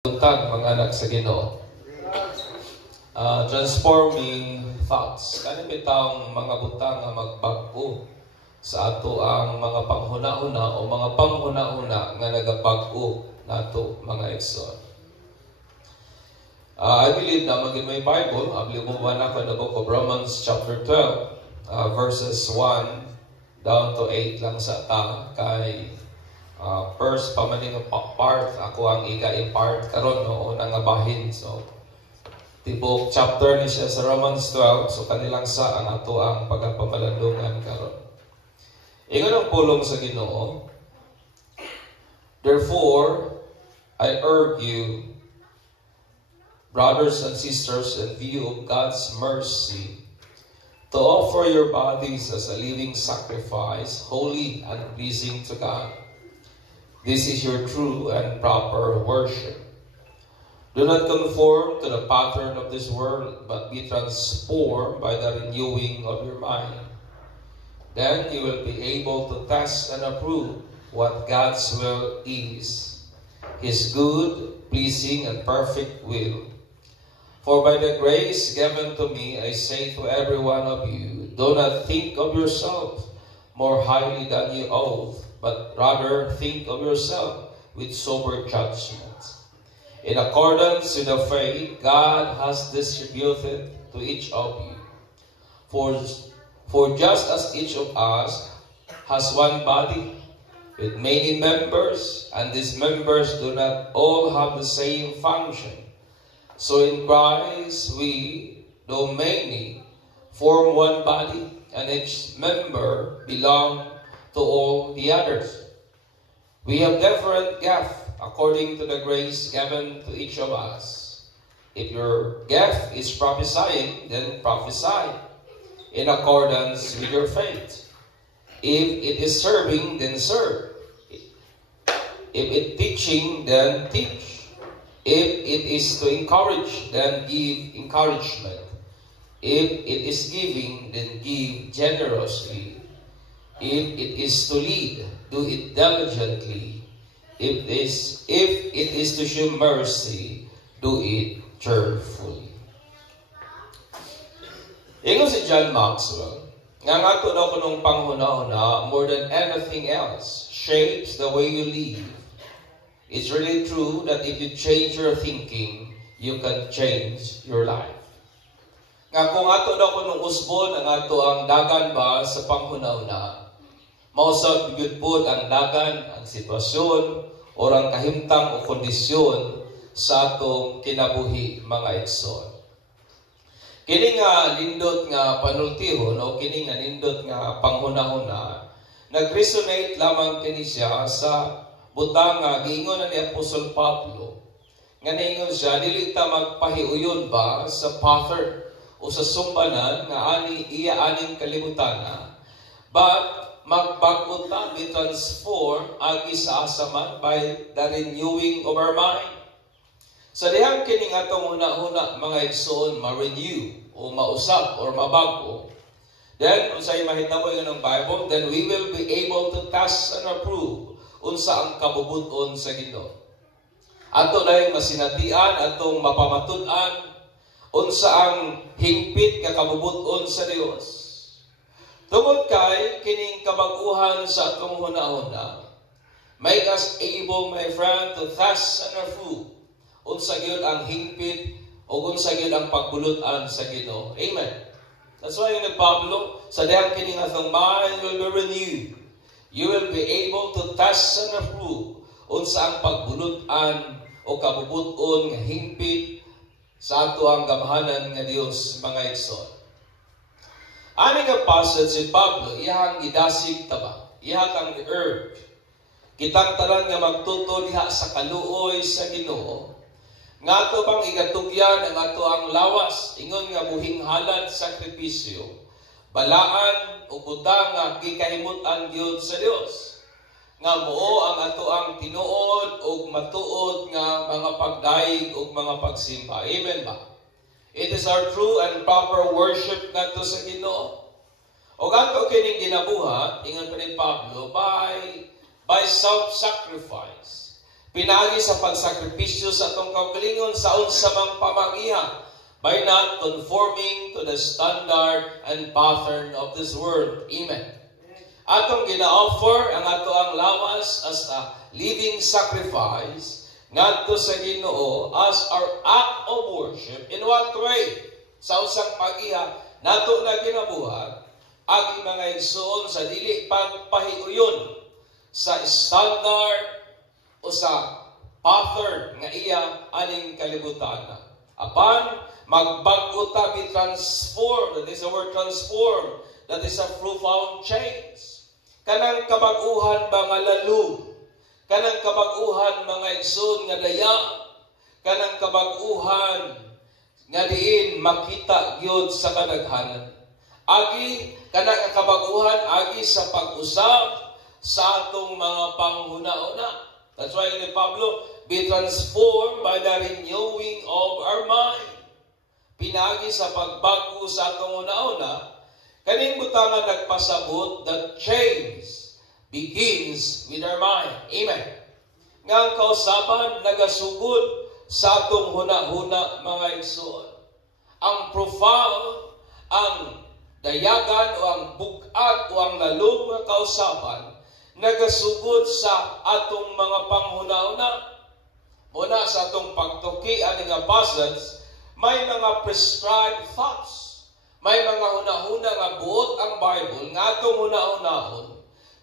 Buntag, mga anak sa Ginoo. Transforming thoughts. Kani bitaw mga butang nga magbag-o sa ato ang mga panghuna-huna o mga panghuna-huna nga nagabag-o nato mga igsoon. I believe na maging may Bible. Abli mo ba na the book of Romans chapter 12 verses 1 down to 8 lang sa ta kay first pamaning part ako ang iga-impart karon no unang bahin. So tibok chapter ni siya sa Romans 12, so kanilang sa ang ato ang pagpamalandungan karon. Ingon ang pulong sa Ginoo. Therefore I urge you, brothers and sisters, in view of God's mercy, to offer your bodies as a living sacrifice, holy and pleasing to God. This is your true and proper worship. Do not conform to the pattern of this world, but be transformed by the renewing of your mind. Then you will be able to test and approve what God's will is, His good, pleasing, and perfect will. For by the grace given to me, I say to every one of you, do not think of yourself more highly than you ought, but rather think of yourself with sober judgment. In accordance with the faith God has distributed to each of you. For just as each of us has one body with many members, and these members do not all have the same function, so in Christ we, though many, form one body, and each member belongs to all the others. We have different gifts according to the grace given to each of us. If your gift is prophesying, then prophesy in accordance with your faith. If it is serving, then serve. If it teaching, then teach. If it is to encourage, then give encouragement. If it is giving, then give generously. If it is to lead, do it diligently. If it is to show mercy, do it cheerfully. Ingon si John Maxwell, nga ato daw kunong panghuna-huna, more than anything else, shapes the way you live. It's really true that if you change your thinking, you can change your life. Nga kung ato daw kunong usbon, ang ato ang dagan ba sa panghuna-huna, mausap bigod po ang dagan, ang sitwasyon, o ang kahimtang o kondisyon sa atong kinabuhi, mga igsoon. Kini nga nindot nga panultihon o kini nga nindot nga panghuna-huna, nag-resonate lamang kini siya sa butang nga giingon ni Apostol Pablo. Nga naingon siya, dili ta magpahiuyon ba sa pattern o sa sumbanan nga iya aning kalibutan, but magbago ta, be transform agi sa asaman by the renewing of our mind. Sa dihang kining atong huna-huna mga igsoon, ma-renew o mausap or mabago, then unsay mahitabo ng Bible, then we will be able to test and approve unsa ang kabubuton sa Ginoo. Ato dayong masinatian, atong mapamatud-an unsa ang hingpit nga kabubuton sa Dios. Tungod kay kining kabaguhan sa atong huna-huna, make us able, my friend, to test and approve unsa gyud ang hingpit o unsa gyud ang pagbulutan sa Ginoo. Amen. That's why yung Pablo, sa dihang kining atong mind will be renewed. You will be able to test and approve unsa ang pagbulutan o kabubuton nga hingpit sa ato ang gamhanan nga Dios, mga igsoon. Ani nga passage si Pablo, iyang idasig taba, iyang kang i-urge. Kitang tanan nga magtuto diha sa kaluoy sa Ginoo. Nga ato bang igatugyan ang ato ang lawas, ingon nga buhing halad sakripisyo, balaan o butang nga gikahimutan gyud sa Dios. Nga mao ang ato ang tinuod o matuod nga mga pagdaig o mga pagsimba. Amen ba? It is our true and proper worship ngadto sa Ginoo. O ganto kining ginabuhat, ingon pa ni Pablo, by self-sacrifice. Pinagi sa pagsakripisyo sa atong kaugalingon sa unsa mang pamagihan by not conforming to the standard and pattern of this world. Amen. Atong gina-offer ang ato ang lawas as a living sacrifice ngadto sa Ginoo as our act of worship. In what way? Sa usang pagiha nato na ginabuhat ang mga igsoon sa dili pagpahiuyon sa standard o sa pattern nga iya aning kalibutan. Apan magbag-o ta, be transformed. That is the word transform. That is a profound change. Kanang kabag-uhan ba nga lalo? Kanang kabag-uhan mga igsoon nga daya? Kanang kabag-uhan nga diin makita gyud sa kadaghanan. Agi kanang kabag-uhan agi sa pag-usab sa atong mga panghuna-una. That's why ni Pablo, be transformed by the renewing of our mind. Pinagi sa pagbago sa atong una-una, kaning butangan nagpasabot that change begins with our mind. Amen. Nga ang kausaban nagasugod sa atong huna-huna mga igsoon. Ang profound, ang dayagan o ang bugat o ang lalong nga kausaban nagasugod sa atong mga panghuna-una. Muna sa atong pagtuki aning nga passage, may mga prescribed thoughts. May mga huna-huna nga buot ang Bible nga atong huna-hunahon.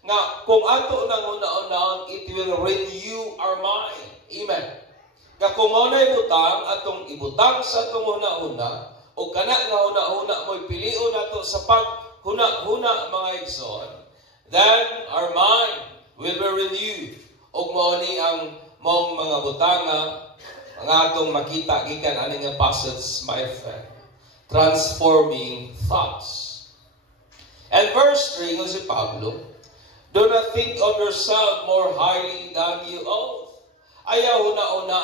Nga kung ato nang huna-hunahon, it will renew our mind. Amen. Nga kung maunay butang, atong ibutang sa atong huna-huna, o kana nga huna-huna mo'y pilion nato sa paghuna-huna mga igsoon, then our mind will be renewed. O mauni ang mong mga butanga, ang atong makita gikan aning nga passage, my friend. Transforming thoughts. And verse 3 ng si Pablo, do not think of yourself more highly than you ought. Ayaw una-una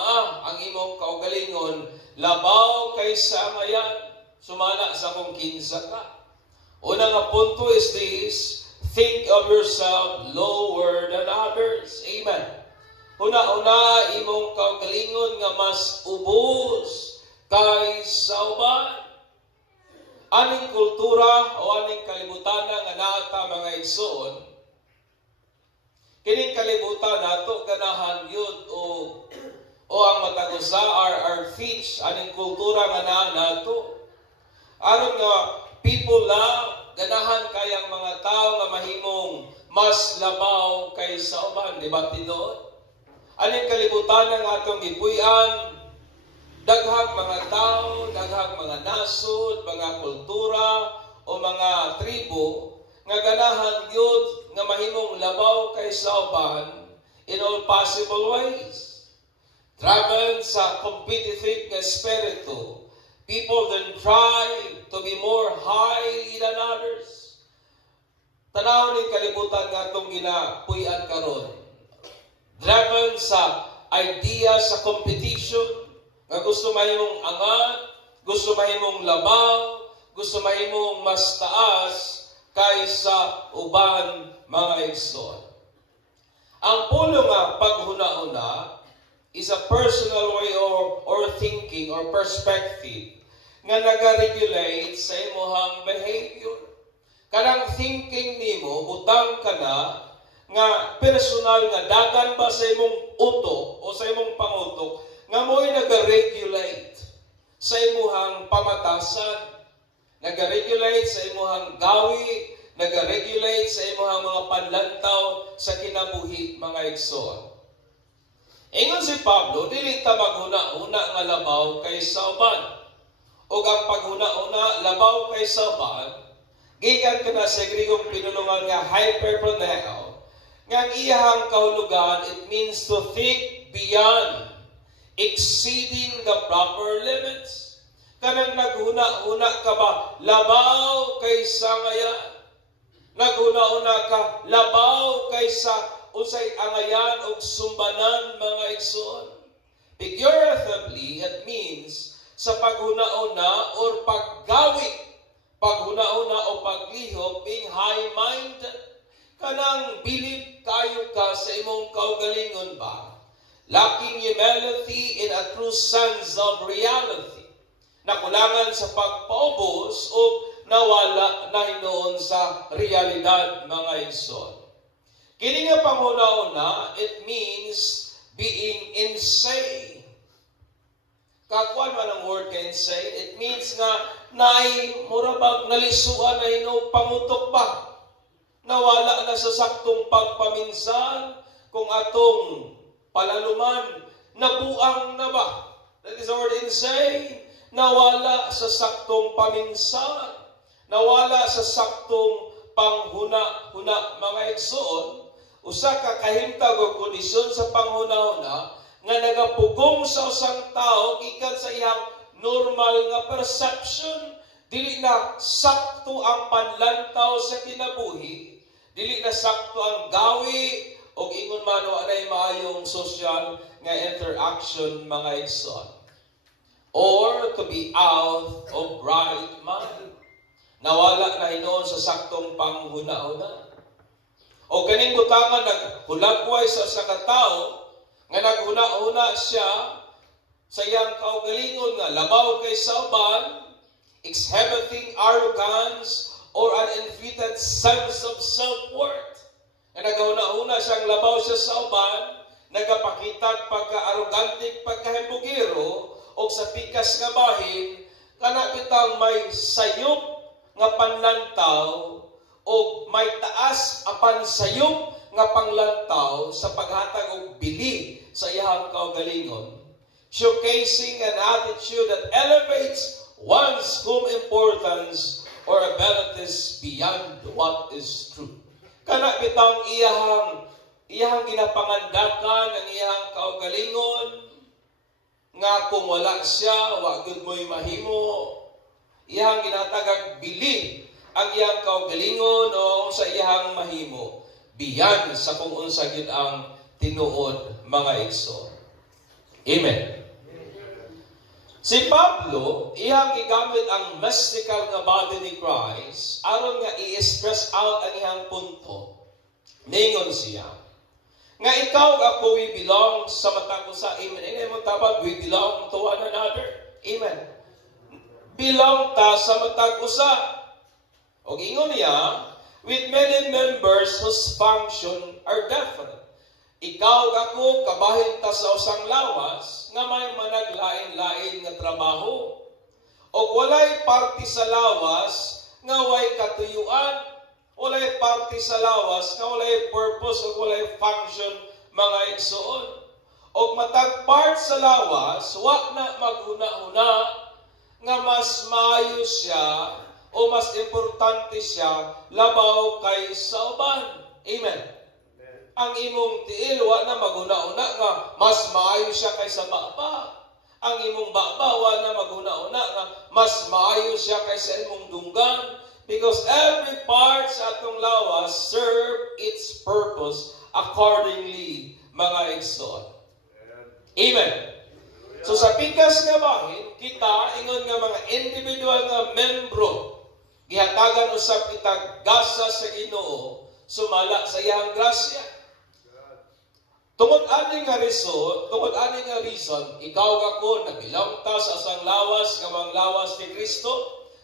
ang imong kaugalingon, labaw kaysa ngayan, sumala sa kung kinsa ka. Una nga punto is this, think of yourself lower than others. Amen. Una-una imong kaugalingon nga mas ubos kaysa uban. Aning kultura o aning kalibutan nga naata mga igsoon, kining kalibutan nato ganahan yun o ang matagusa our fish, aning kultura nga nato. Aron nga people lang, ganahan kayang mga tao nga mahimong mas labaw kaysa uban. Di ba tinuod? Aning kalibutan nga atong gipuy-an, daghang mga tao, daghang mga nasod, mga kultura, o mga tribo, nga ganahan yun nga mahimong labaw kaysa uban in all possible ways. Driven sa competitive nga espiritu, people then try to be more high than others. Tanaw ni kalibutan nga itong ginapuy-an karon. Driven sa idea sa competition, nga gusto mahimong angat, gusto mahimong labaw, gusto mahimong mas taas kaysa uban mga igsoon. Ang pulo nga paghuna-una is a personal way or thinking or perspective nga nagaregulate sa imuhang behavior. Kanang thinking nimo, butang ka na nga personal nga dagan ba sa imong utok o sa imong pangutok nga mo'y nag-regulate sa imuhang pamatasan, nag-regulate sa imuhang gawi, nag-regulate sa imuhang mga panlantaw sa kinabuhi mga igsoon. Ingon si Pablo, dili ta maghuna-una nga labaw kaysa uban. O ang paghuna-una labaw kaysa uban, gikan ka na sa Grigong pinulungan nga hyperproneo, nga ang iyahang kahulugan, it means to think beyond, exceeding the proper limits. Kanang naghuna-una ka ba, labaw kaysa ngayan. Naghuna-una ka, labaw kaysa usay angayan o sumbanan mga igsoon. Figuratively, it means sa paghuna-una or paggawi, paghuna-una o paglihok, being high-minded. Kanang bilib kayo ka sa imong kaugalingon ba? lacking humility and a true sense of reality, nakulangan sa pagpaubos o nawala na hinoon sa realidad, mga igsoon. Kini nga panguna-una, it means being insane. Kakuan man ang word ka insane, it means nga murabag nalisuan na hino pangutok ba? Nawala na sa saktong pagpaminsan kung atong palaluman, nabuang na ba? That is the word insane. Nawala sa saktong paminsan, nawala sa saktong panghuna-huna, mga igsoon, usa ka kahimtag o kondisyon sa panghuna-huna nga nagapugong sa usang tao gikan sa iyang normal nga perception. Dili na sakto ang panlantaw sa kinabuhi, dili na sakto ang gawi o ingon man o anay maayong social nga interaction, mga igsoon. Or to be out of right mind. Nawala na hinoon sa saktong panghuna-huna. O kaning butangan naghulagway sa katao nga naghuna-huna siya sa iyang kaugalingon nga labaw kay sauban, exhibiting arrogance or an inflated sense of self-worth. Nga naghuna-huna siyang labaw siya sa uban, nagapakitag pagka-arrogantic, pagkahibugiro, o sa pikas nga bahin, kanapitang may sayop nga panlantaw o may taas apan sayop nga panglantaw sa paghatag og bili sa iyang kaugalingon, showcasing an attitude that elevates one's home importance or abilities beyond what is true. Kana bitang iyahang ginapangandakan ang iyahang kaugalingon nga kung wala siya, wa gud mo'y mahimo. Iyahang ginatagag bili ang iyang kaugalingon o sa iyahang mahimo beyond sa kung unsa gid ang tinuod, mga igsoon. Amen. Si Pablo, iyang gigamit ang mystical nga body ni Christ aron nga i-stress out ang iyang punto. Ningon siya nga ikaw ako, we belong sa matag usa. Amen. Ini mo tabag, we belong to one another. Amen. Belong ta sa matag usa. Og ingon niya, with many members whose function are different. Ikaw ako, kabahin ta sa usang lawas nga may managlain-lain nga trabaho. Og walay parte sa lawas nga way katuyuan, walay parte sa lawas nga walay purpose o walay function, mga igsoon. Og matag part sa lawas, wa na maghuna-huna nga mas maayo siya o mas importante siya labaw kay sa uban. Amen. Ang imong tiil, wa na maghuna-huna nga mas maayo siya kaysa baba. Ang imong baba, wa na maghuna-huna nga mas maayo siya kaysa imong dunggan. Because every part sa atong lawas serve its purpose accordingly, mga igsoon. Amen. So sa pikas nga bahin, kita ingon nga mga individual nga membro gihatagan usab kita gasa sa Ginoo sumala sa iyang grasya. Tungod ani nga reason, ikaw ako nabilang ta sa asang lawas nga mga lawas ni Kristo,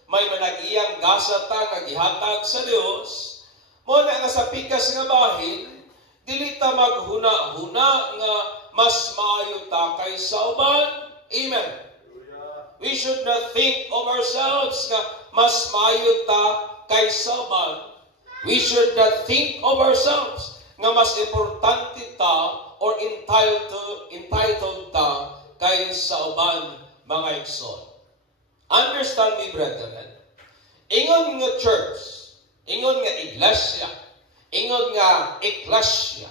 may manag-iyang gasa ta nga gihatag sa Dios. Mo na nga sa pikas nga bahin, dili ta maghuna-huna nga mas maayo ta kaysa uban. Amen. We should not think of ourselves nga mas maayo ta kaysa uban. We should not think of ourselves nga mas importante ta or entitled ta kaysa uban, mga igsoon. Understand me, brethren. Ingon nga church, ingon nga iglesia, ingon nga eklasya,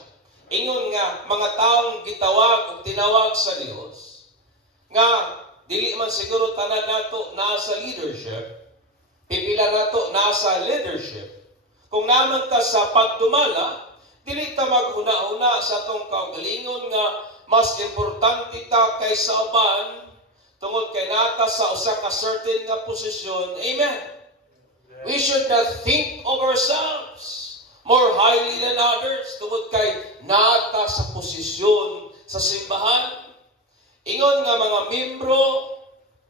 ingon nga mga taong gitawag o tinawag sa Dios, nga dili man siguro tanan nato nasa leadership, pipila nato nasa leadership. Kung naman ta sa pagdumala, dili ta maghuna-huna sa atong kaugalingon nga mas importante ta kaysa uban tungod kay nata sa usa ka certain nga posisyon. Amen. We should not think of ourselves more highly than others tungod kay nata sa posisyon sa simbahan. Ingon nga mga membro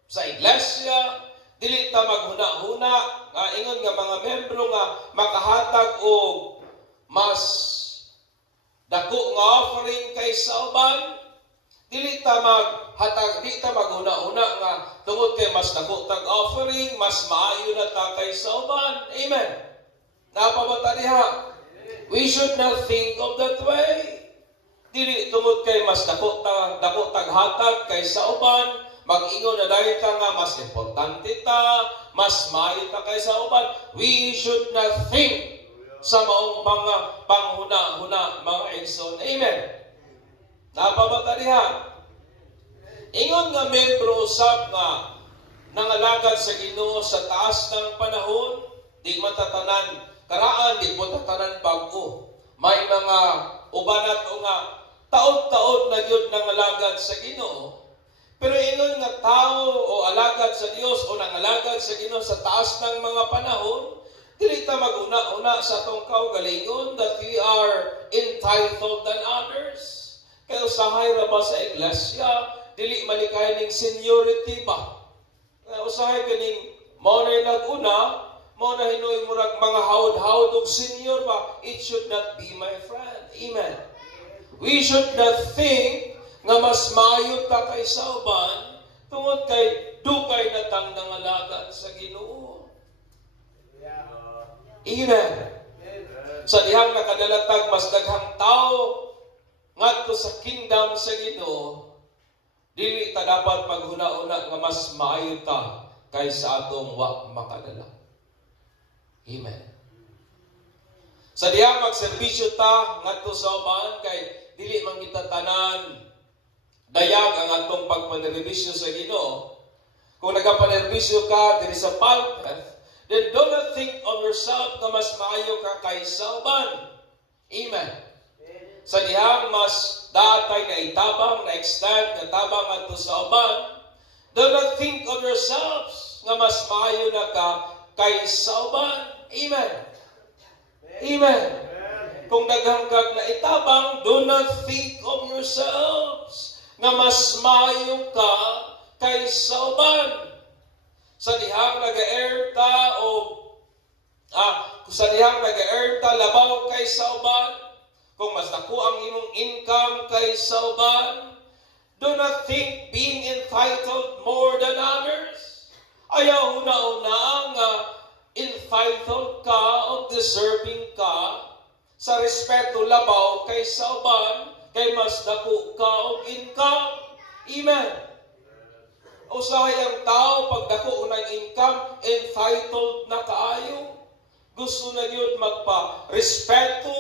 sa iglesia, dili ta maghuna-huna, ingon nga mga membro nga makahatag og mas dako nga offering kaysa uban. Dili ta maghatag, di ta maghuna-huna nga tungod kay mas dako tag offering, mas maayo na ta kaysa uban. Amen. Napabata diha. We should not think of that way. Dili tungod kay mas dako tag hatag kaysa uban, mag-ingon na dahil ka nga mas importante ta, mas maayo ta kaysa uban. We should not think sa maong panghuna-huna mga igsoon. Amen. Napabata diha. Ingon nga membro usab nga nangalagad sa Ginoo sa taas ng panahon, di matatanan karaan, di po tatanan bago. May mga ubanat o nga taod-taod na gyud nangalagad sa Ginoo. Pero ingon nga tao o alagad sa Dios o nangalagad sa Ginoo sa taas ng mga panahon, dili ta maguna-una sa atong kaugalingon that we are entitled than others. Kaya usahay ra ba sa iglesia, dili malikay ning seniority ba? Kaya usahay kaning mao na nag-una, mao na hinoy murag mga hawd-hawd og senior ba? It should not be, my friend. Amen. We should not think nga mas maayo ta kaysa uban tungod kay dugay na tang nangalagan sa Ginoo. Amen. Sa dihang nakadalatag mas daghang tao ngadto sa kingdom sa Ginoo, dili ta dapat maghuna-una nga mas maayo ta kaysa atong wa makadala. Amen. Sa diha magserbisyo ta ngadto sa uban kay dili man kita tanan dayag ang atong pagpanerbisyo sa Ginoo. Kung nagapanerbisyo ka diri sa pulpit, then do not think of yourself na mas maayo ka kaysa uban. Amen. Sa dihang mas datay na itabang, na extend, na tabang ato sa uban, do not think of yourselves nga mas maayo na ka kaysa uban. Amen. Amen. Kung daghangkag na itabang, do not think of yourselves nga mas maayo ka kaysa uban. Sa dihang nag-earn ta sa dihang nag-earn ta labaw kaysa uban, kung mas dako ang imong income kaysa uban, do not think being entitled more than others. Ayaw una-una nga entitled ka o deserving ka sa respeto labaw kaysa uban, kay mas dako ka og income. Amen. Usahay ang tao pag dako unang income, entitled na kaayo. Gusto na yun magpa-respeto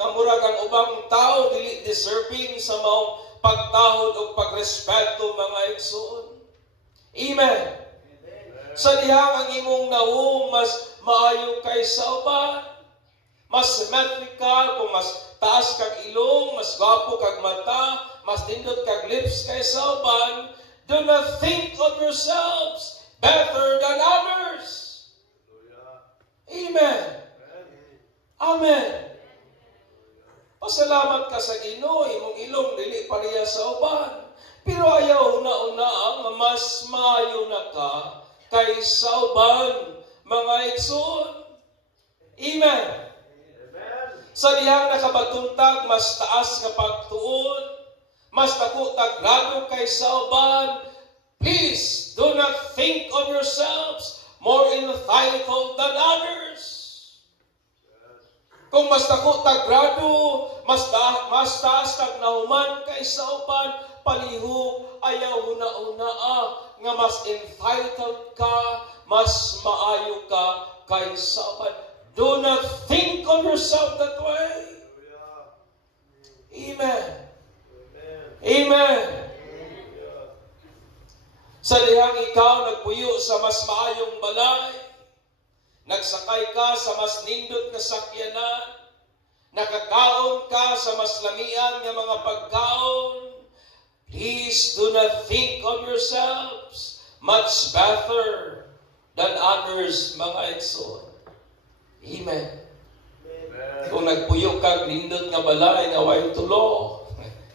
nga murag ang ubang tao dili deserving sa maong pagtahod o pagrespeto mga igsoon. Amen. Sa dihang ang imong nawong mas maayo kaysa uban, mas symmetrical, kung mas taas kag ilong, mas gwapo kag mata, mas nindot kag lips kaysa uban, do not think of yourselves better than others. Amen. Amen. Pasalamat ka sa Ginoo, imong ilong dili pareha sa uban. Pero ayaw una-una ang mas maayo na ka kaysa uban, mga igsoon. Amen. Sa dihang nakabatuntag, mas taas nga pagtuon, mas dako tag grado kaysa uban. Please do not think of yourselves more entitled than others. Kung mas dako tag grado, mas taas tag nahuman kaysa uban, palihog ayaw una-una nga mas entitled ka, mas maayo ka kaysa uban. Do not think of yourself that way. Amen. Amen. Sa dihang ikaw nagpuyo sa mas maayong balay, nagsakay ka sa mas nindot na sakyanan, nakakaon ka sa mas lamian nga mga pagkaon, please do not think of yourselves much better than others, mga igsoon. Amen. Kung nagpuyo ka nindot nga balay nga way tulo,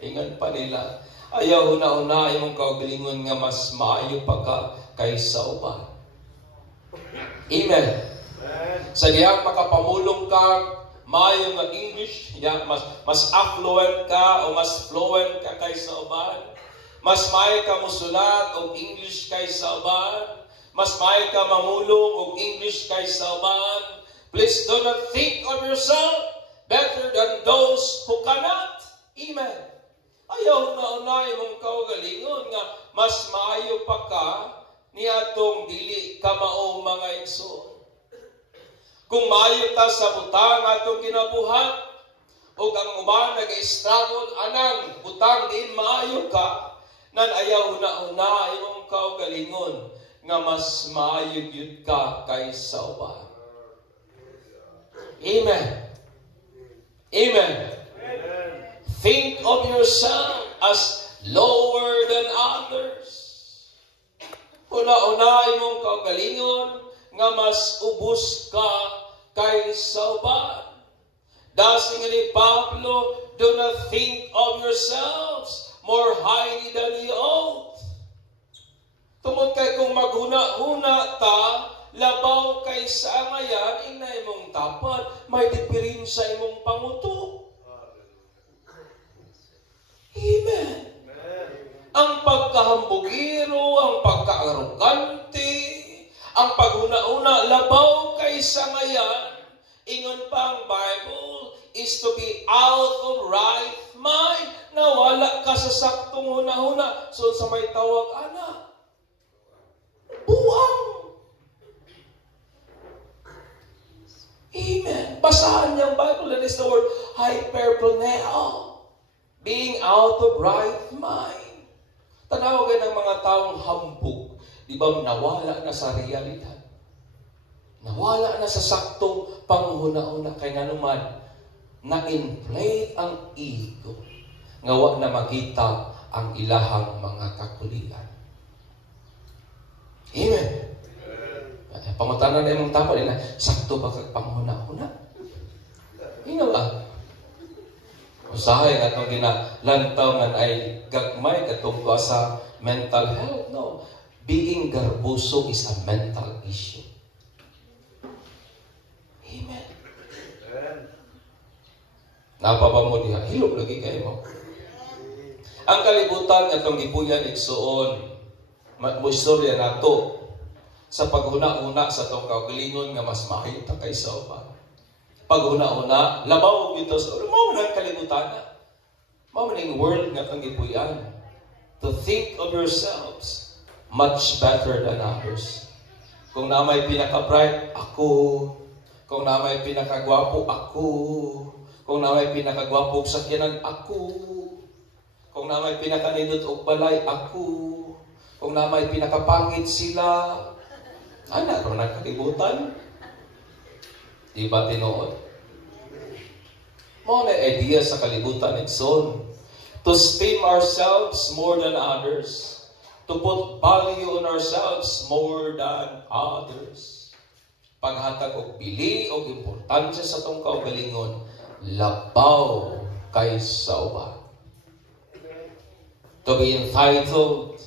Ingon pa nila, ayaw una-una imong kaugalingon nga mas maayo pa ka kaysa uban. Amen. Sa diyang makapamulong ka, maayo nga English, mas affluent ka o mas fluent ka kaysa uban. Mas maayo ka musulat og English kaysa uban. Mas maayo ka mamulong og English kaysa uban. Please do not think of yourself better than those who cannot. Amen. Ayaw na unay mong kaugalingon nga mas maayo pa ka niadtong dili ka mao mga igsoon. Kung maayo ta sa butang atong kinabuhat ug ang uban nag-struggle anang butang din maayo ka, nan ayaw na unay mong kaugalingon nga mas maayo gyud ka kaysa uban. Amen. Amen. Think of yourself as lower than others. Una-unay mong kaugalingon nga mas ubos ka kaysa uban. Dasing ni Pablo, do not think of yourselves more highly than ye ought. Tungod kay kung maghuna-huna ta, labaw kaysa ngayon, inay mong dapat may dipirin sa imong panguto. Amen. Ang pagkahambugiro, ang pagkaarugante, ang paghuna-una, labaw kaysa ngayon, ingon pa ang Bible, is to be out of right mind. Nawala ka sa saktong huna-huna. So sa may tawag, anak, buwang. Amen. Basahan niyo ang Bible. That is the word hyperproneo. Being out of right mind. Tanawagan ng mga taong hambog. Di ba nawala na sa realidad? Nawala na sa saktong panghuna-una. Kaya nga naman, na-inflate ang ego. Ngawa na makita ang ilahang mga kakulian. Amen. Pangutanan na yung tama nila, sakto ba kag panghuna-una? Ino ba? Usahay nga itong ginalantaw nga ay gagmay katong ko sa mental health. No. Being garboso is a mental issue. Amen. Napapa mo diha, hilog lagi kayo mo. Ang kalibutan nga itong gipuyan igsuon, mustorya na to, sa paghuna-una sa itong kaugalingon nga mas mahita kaysa uban. Paghuna-una, labaw ito sa mo na kalibutan na. Mamaning world nga itong gipuyan. To think of yourselves much better than others. Kung na may pinaka-bright, ako. Kung na may pinaka-gwapo, ako. Kung na may pinaka-gwapo sakyanan, ako. Kung na may pinaka-nindot o balay, ako. Kung na may pinaka-pangit sila, ana, kung nakalibutan, di ba tinuod? Mga idea sa kalibutan, Exxon. To esteem ourselves more than others. To put value on ourselves more than others. Paghatag og bili o importansya sa itong kaugalingon, labaw kaysa uban. To be entitled,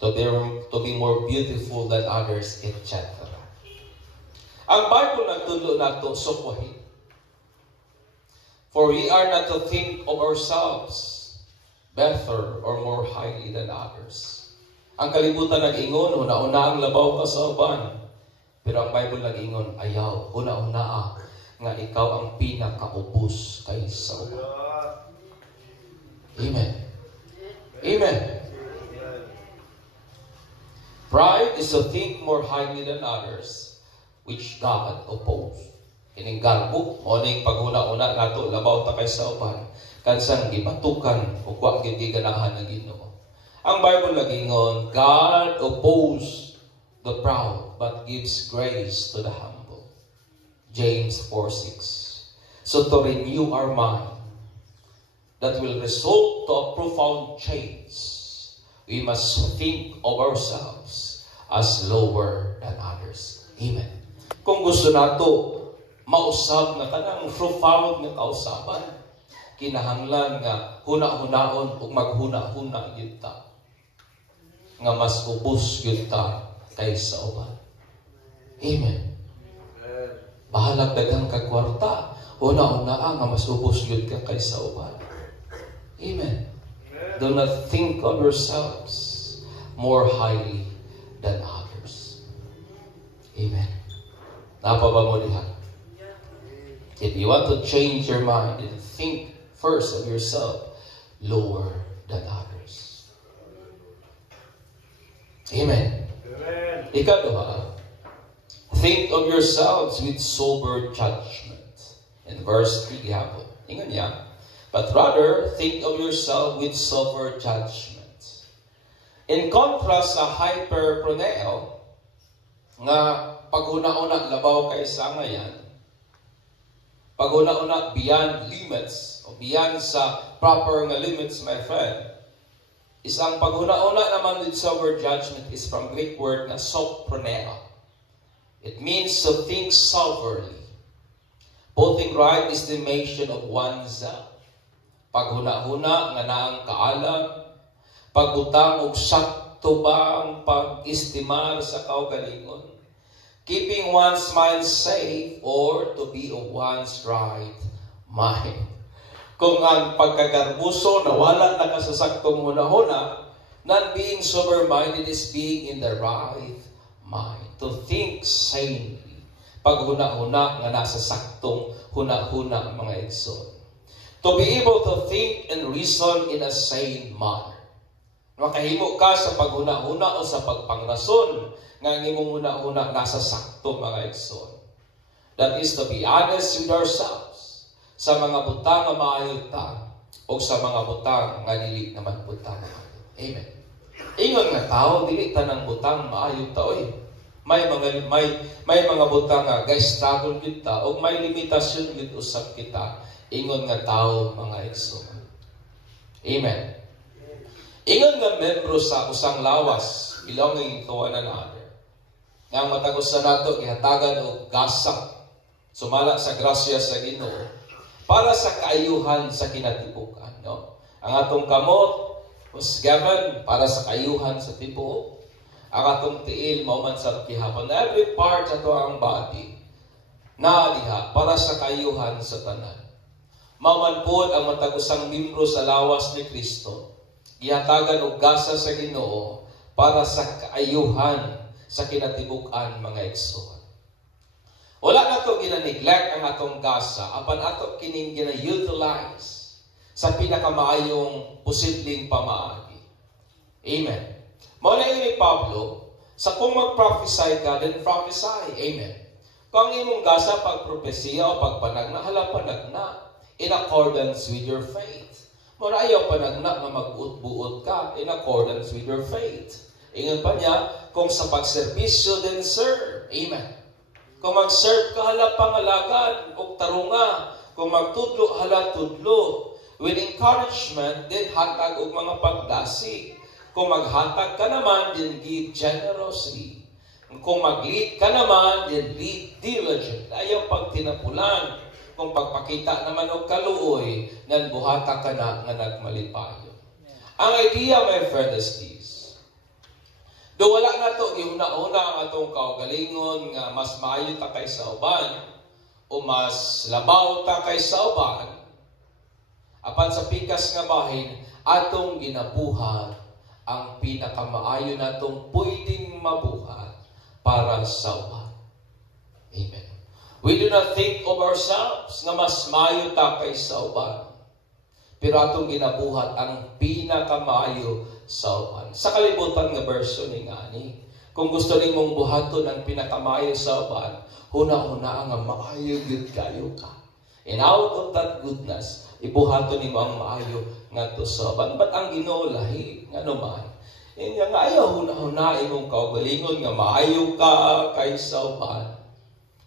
to be more beautiful than others, etc. Ang Bible nagtudlo nato sukwahi. For we are not to think of ourselves better or more highly than others. Ang kalibutan nag-ingon, una-una ang labaw ka sa uban. Pero ang Bible nag-ingon, ayaw, una-una nga ikaw ang pinakaubos kaysa uban. Amen. Amen. Pride is to think more highly than others, which God opposed. Kining garbo, o ning paghuna-una nato labaw ta kaysa uban, kansang gibatukan o wa gyud giganahan ng Ginoo. Ang Bible nagingon, God opposes the proud but gives grace to the humble. James 4:6. So to renew our mind, that will result to a profound change. We must think of ourselves as lower than others. Amen. Kung gusto nato mausab na kanang profound na kausaban, kinahanglan nga huna-hunaon ug maghuna-huna gyud ta. Nga mas ubos gyud ta kaysa uban. Amen. Bahalag daghang ka kwarta, huna-hunaa nga mas ubos gyud ka kaysa uban. Amen. Do not think of yourselves more highly than others. Amen. Napa ba mo diha? If you want to change your mind and think first of yourself lower than others. Amen. Amen. Ikaduha, think of yourselves with sober judgment. In verse 3, gihapon. Ingon niya, but rather think of yourself with sober judgment. In contrast sa hyperproneo, nga pag-una-una labaw kaysa ngayon, pag-una-una beyond limits, o beyond sa proper nga limits, my friend, isang pag-una-una naman with sober judgment is from Greek word na soproneo. It means to think soberly, putting right estimation of oneself. Paghuna-huna nga naang kaalam, pagbutang og sakto ba ang pag-estimar sa kaugalingon, keeping one's mind safe or to be of one's right mind. Kung ang pagkagarbuso na wala na kasasaktong huna-huna, not being sober-minded is being in the right mind. To think sanely. Paghuna-huna nga nasa saktong huna-huna mga igsoon. To be able to think and reason in a sane manner. Makahimo ka sa paghuna-huna o sa pagpangrason nga ang imong huna-huna nasa sakto mga igsoon. That is to be honest with ourselves sa mga butang nga maayo ta o sa mga butang nga dili naman butang maayo. Amen. Ingon nga tao dili tanang butang maayo ta oy. May mga butang nga guys struggle kita o may limitasyon gid usab kita. Ingon nga tao mga igsoon. Amen. Ingon nga membro sa usang lawas belonging to one another. Nga matagos sa nato gihatagan og gasak sumala sa grasya sa Ginoo para sa kaayuhan sa kinatibukan, no? Ang atong kamot was given para sa kaayuhan sa tibuok. Ang atong tiil mao man sa gihapon. Every part sa ang body na diha para sa kaayuhan sa tanan. Mao man pod ang matagusang membro sa lawas ni Kristo. Gihatagan og gasa sa Ginoo para sa kaayuhan sa kinatibuk-an mga igsoon. Wala na ito gina-neglect ang atong gasa, apan ato kining gina-utilize sa pinakamaayong posibleng pamaagi. Amen. Mao na ni Pablo, sa kung mag-prophesy ka, then prophesy. Amen. Kung ang imong gasa pag-propesya o pagpanagna, hala panagna in accordance with your faith. Mao na ayaw panagna na mag-buot-buot ka in accordance with your faith. Ingon pa niya, kung sa pagserbisyo, then serve. Amen. Kung mag-serve ka, hala pangalagan o tarunga. Kung magtudlo, hala tudlo. With encouragement, then hatag og mga pagdasig. Kung maghatag ka naman, then give generously. Kung mag-lead ka naman, then lead diligent. Ayaw pagtinapulan. Kung pagpakita naman og kaluoy, nan buhata ka na nga nagmalipayo. Ang idea, my friend, is this. Do wala na to gihuna-una ang atong kaugalingon nga mas maayo ta kaysa uban o mas labaw ta kaysa uban. Apan sa pikas nga bahin, atong ginabuhat ang pinakamaayo natong pwedeng mabuhat para sa uban. Amen. We do not think of ourselves na mas maayo ta kaysa uban. Pero atong ginabuhat ang pinakamaayo sa uban. Sa kalibutan nga verso ni ngani, kung gusto nimong buhaton ang pinakamaayo sa uban, huna-huna ang maayo gyud kayo ka. And out of that goodness, ibuhaton nimo ang maayo ngadto sa uban. But ang Ginoo lahi nga naman, inya nga ayaw huna-huna imong kaugalingon nga maayo ka kaysa uban.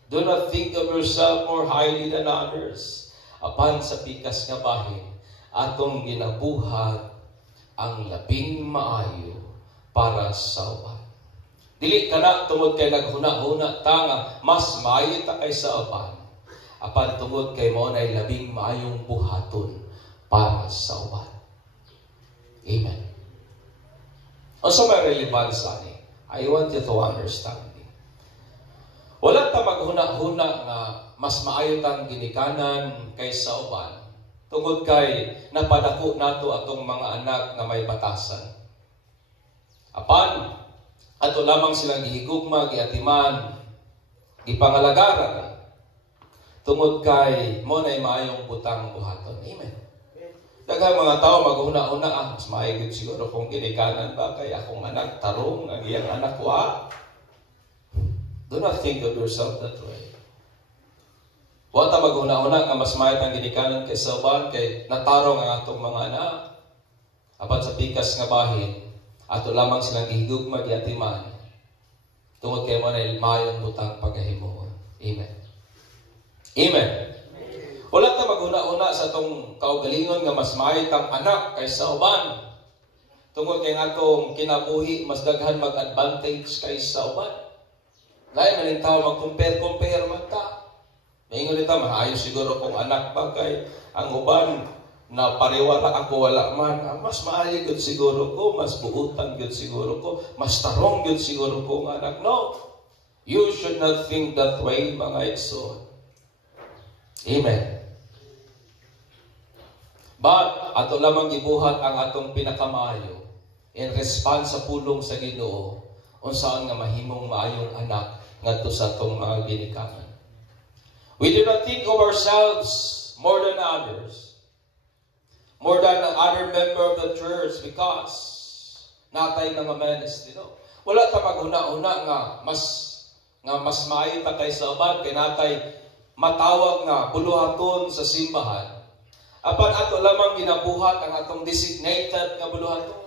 Do not think of yourself more highly than others. Apan sa pikas nga bahin, atong ginabuhat ang labing maayo para sa uban. Dili ka na tungod kay naghuna-huna ta nga mas maayo ta kaysa uban. Apan tungod kay mao nay labing maayong buhaton para sa uban. Amen. Also may relevance ani. I want you to understand. Wala ta maghuna-huna nga mas maayo tang ginikanan kaysa uban. Tungod kay napadako nato atong mga anak nga may batasan. Apan ato lamang silang gihigugma, giatiman, gipangalagaran. Tungod kay mo nay maayong butang buhaton. Amen. Daghang mga tao maghuna-huna, mas maayo gid siguro kung ginikanan ba kay akong anak tarong, ang iyang anak wa. Do not think of yourself that way. Wata maghuna-huna nga mas maayo ang ginikanan kaysa uban kay natarong ang atong mga anak. Apan sa pikas nga bahin, ato lamang silang gihigugma, giatiman. Tungod kay mo na mayong butang pagahimo. Amen. Amen. Wala ta maghuna-huna sa atong kaugalingon nga mas maayo tang anak kaysa uban. Tungod kay atong kinabuhi mas daghan mag-advantage kaysa uban. Lain man yung tao mag-compare man ta. Maingon nito, maayos siguro kung anak ba kay ang uban na pariwara ako wala man. Mas maayo yun siguro ko, mas buutan yun siguro ko, mas tarong yun siguro ko ang anak. No. You should not think that way, mga igsoon. Amen. But, ato lamang gibuhat ang atong pinakamaayo in response sa pulong sa Ginoo unsaan nga mahimong maayong anak ngadto sa atong mga ginikanan. We do not think of ourselves more than others, more than other member of the church because natay nga ministry, no? Wala ta maghuna-una nga mas maayo ta kaysa uban kay natay matawag nga buluhaton sa simbahan. Apan ato lamang ginabuhat ang atong designated nga buluhaton.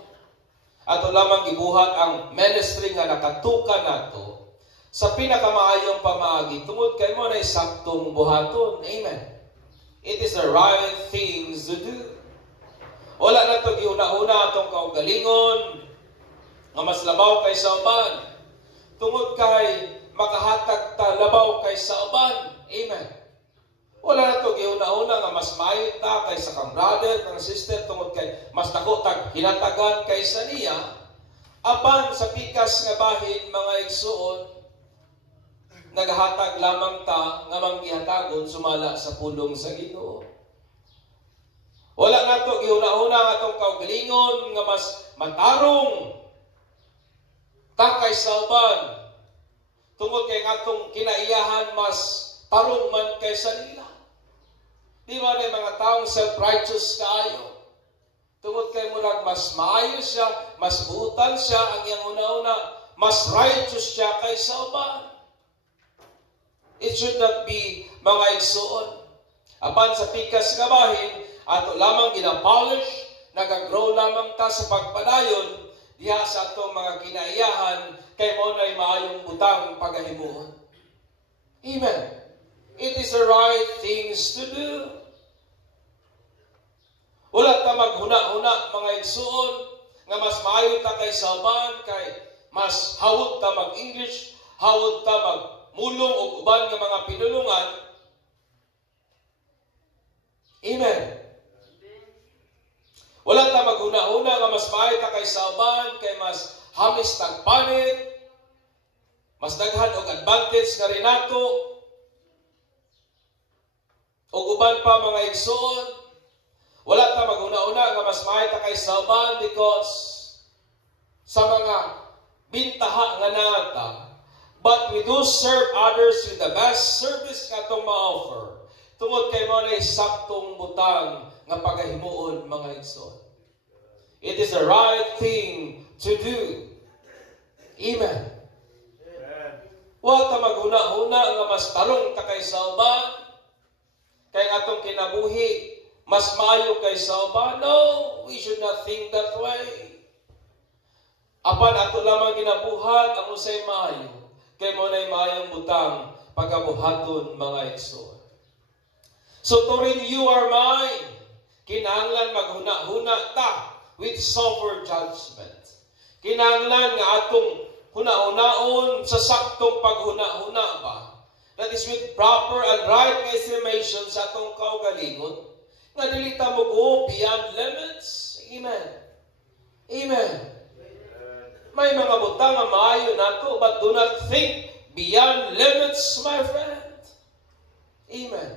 Ato lamang gibuhat ang ministry nga nakatukan nato sa pinakamaayong pamaagi tungod kay mo na saktong buhaton. Amen. It is the right things to do. Wala na ito gihuna-huna atong kaugalingon nga mas labaw kaysa uban. Tungod kay makahatag ta labaw kaysa uban. Amen. Wala na ito gihuna-huna nga mas maayo ta kaysa kang brother, kang sister, tungod kay mas dako tag hinatagan kaysa niya. Apan sa pikas nga bahin, mga igsuon, naghatag lamang ta nga manggihatagon sumala sa pulong sa Ginoo. Wala na ito gihuna-huna nga itong kaugalingon nga mas matarong ta kaysa uban. Tungod kay atong kinaiyahan mas tarong man kaysa nila. Di ba na mga taong self-righteous kaayo? Tungod kay murag mas maayo siya, mas buutan siya, ang iyang una-una, mas righteous siya kaysa uban. It should not be mga igsuon. Apan sa pikas nga bahin, ato lamang ginapolish, nagagrow lamang ta sa pagpadayon, diha sa atong mga kinaiyahan, kay mo na'y maayong butang pagahimuon. Amen. It is the right things to do. Wala ta maghuna-huna, mga igsuon, nga mas maayo ta kaysa uban, kay mas hawod ta mag-English, hawod ta magmulong o uban nga mga pinulungan. Amen. Wala ta maghuna-huna nga mas maayo ta kaysa uban, kay mas hamis tagpanit, mas daghan og advantage nga rin nato, o uban pa mga igsoon. Wala ta maghuna-una nga mas maayo ta kaysa uban because sa mga bintaha nga nata, but we do serve others with the best service nga itong ma-offer. Tungod kay mo na saktong butang nga pagahimuon, mga igsoon. It is the right thing to do. Amen. Wala ta maghuna-huna nga mas tarong ta kaysa uban, kay atong kinabuhi mas maayo kaysa uban. No, we should not think that way. Apan ato lamang ginabuhat ang usay maayo, kay mo na'y maayong butang pagabuhaton, mga igsoon. So to renew our mind, kinahanglan maghuna-huna ta with sober judgment. Kinahanglan nga atong huna-hunaon sa saktong paghuna-huna ba? That is with proper and right estimation sa atong kaugalingon. Nga dili ta mo go beyond limits. Amen. Amen. May mga butang nga maayo nato, but do not think beyond limits, my friend. Amen.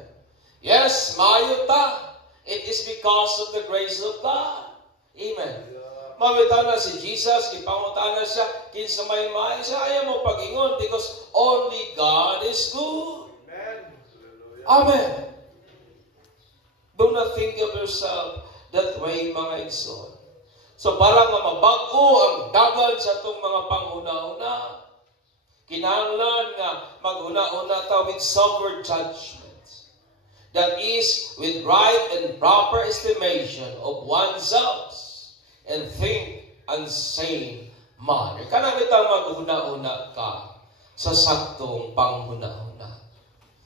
Yes, maayo ta. It is because of the grace of God. Amen. Mawita na si Jesus, ipangutan na siya, kinsa may maayo siya, ayaw mo pag-ingon because only God is good. Amen. Do not think of yourself that way, mga igsoon. So para nga mabago ang dagan sa itong mga panghuna-huna, kinahanglan nga maghuna-huna ta with sober judgment. That is, with right and proper estimation of oneself and think and sane manner. Kanang itang maghuna-huna ka sa saktong panghuna-huna.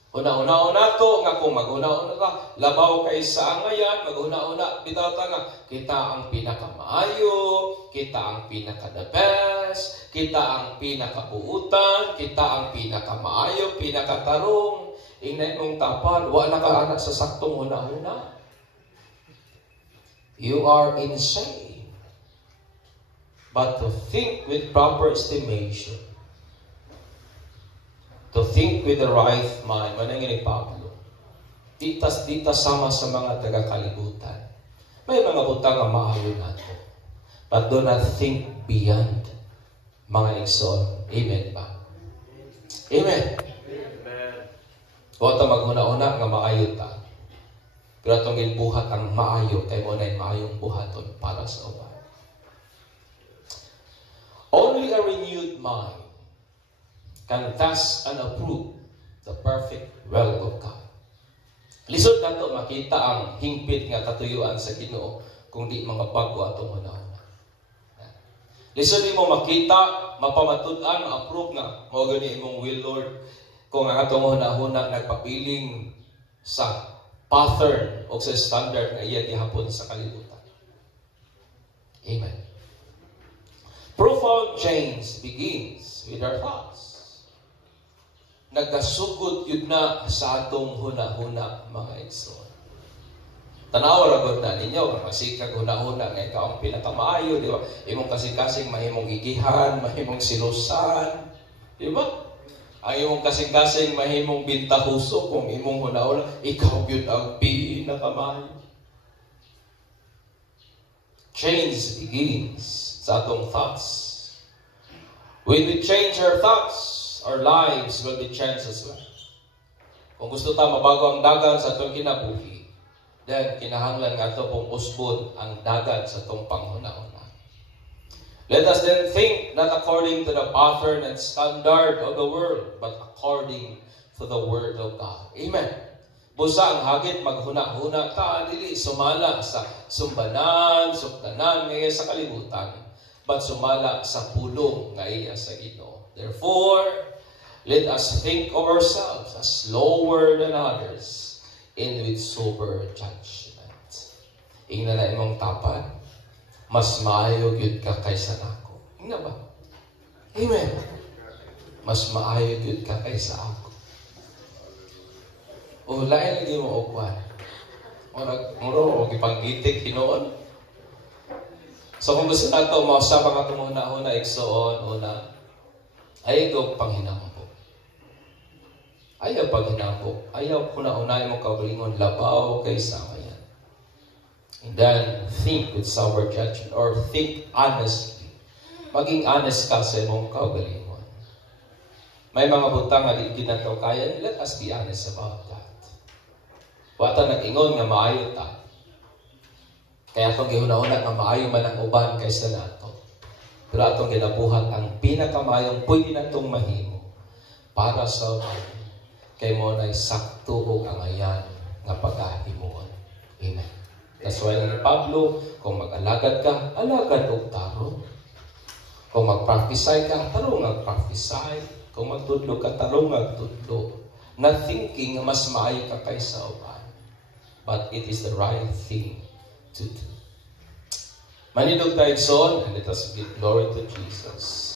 Una-una to, nga kung mag-una-una ka, labaw kay sa ngayon, mag-una-una, bitaw ta nga, kita ang pinakamaayo, kita ang pinaka-the best, kita ang pinakabuutan, kita ang pinakamaayo, pinakatarong, inay mong tapan, wala ka anak sa saktong una-una. You are insane. But to think with proper estimation, to think with the right mind, manangin ni Pablo, dita sama sa mga taga-kalibutan. May mga butang nga maayo nato. But do not think beyond, mga igsoon. Amen ba? Amen. Amen. Huwag ta maghuna-una nga maayo ta. Pero itong buhat ang maayo, kay mo na yung maayong buhaton para sa uban. Only a renewed mind can test and approve the perfect will of God. Lisod na ito makita ang hingpit nga katuyuan sa Ginoo kung di mga bago atong una-una. Lisod di mo makita, mapamatud-an, ma-approve nga, mo gani imong will, Lord, kung ang atong una-una nagpapiling sa pattern o sa standard nga iya gihapon sa kalibutan. Amen. Profound change begins with our thoughts. Nagkasugod yun na sa atong huna-huna, mga igsoon. Tanaw ragod na ninyo, kasi kag-huna-huna nga ikaw ang pinakamaayo, di ba? Imong kasing-kasing mahimong igihan, mahimong silusan, di ba? Ang imong kasing-kasing mahimong bintahuso, kung imong huna-huna, ikaw yun ang pinakamaayo. Change begins sa atong thoughts. When we change our thoughts, our lives will be changed as well. Kung gusto ta mabago ang dagan sa itong kinabuhi, then kinahanglan nga ito pong usbon ang dagan sa itong panghuna-una. Let us then think not according to the pattern and standard of the world, but according to the Word of God. Amen. Busa ang hagit maghuna-huna ta, dili sumala sa sumbanan, sukdanan, ngayon sa kalibutan, but sumala sa pulong nga iya sa Ginoo. Therefore, let us think of ourselves as lower than others and with sober judgment. Ingna na imong tapan, mas maayo gyud ka kaysa nako. Ingna ba? Amen. Mas maayo gyud ka kaysa ako. O lain lagi mo ukwan. Muro gipanggitik hinoon. So kung gusto nato mausa pa ka una igsoon una. Ayaw panghinambok. Ayaw paghinambok. Ayaw kuna-unay mo kaugalingon labaw kay samayan. And then, think with sober judgment or think honestly. Maging honest ka sa imong kaugalingon. May mga butang nga di kinato kaya, let us be honest about that. Wata nag-ingon nga maayo ta. Kaya itong gihuna-una nga maayo man ang uban kaysa nato. Pero atong ginabuhat ang pinakamayong pwede na itong mahimo para sa kay mo na'y sakto o kangayan nga pagkahimuon. Amen. That's why ni Pablo, kung mag-alagad ka, alagad o tarong. Kung mag-prophesy ka, tarong mag-prophesy. Kung magtudlo ka, tarong magtudlo. Not thinking mas maayo ka kaysa uban. But it is the right thing to do. Manidog tayo son, and let us give glory to Jesus.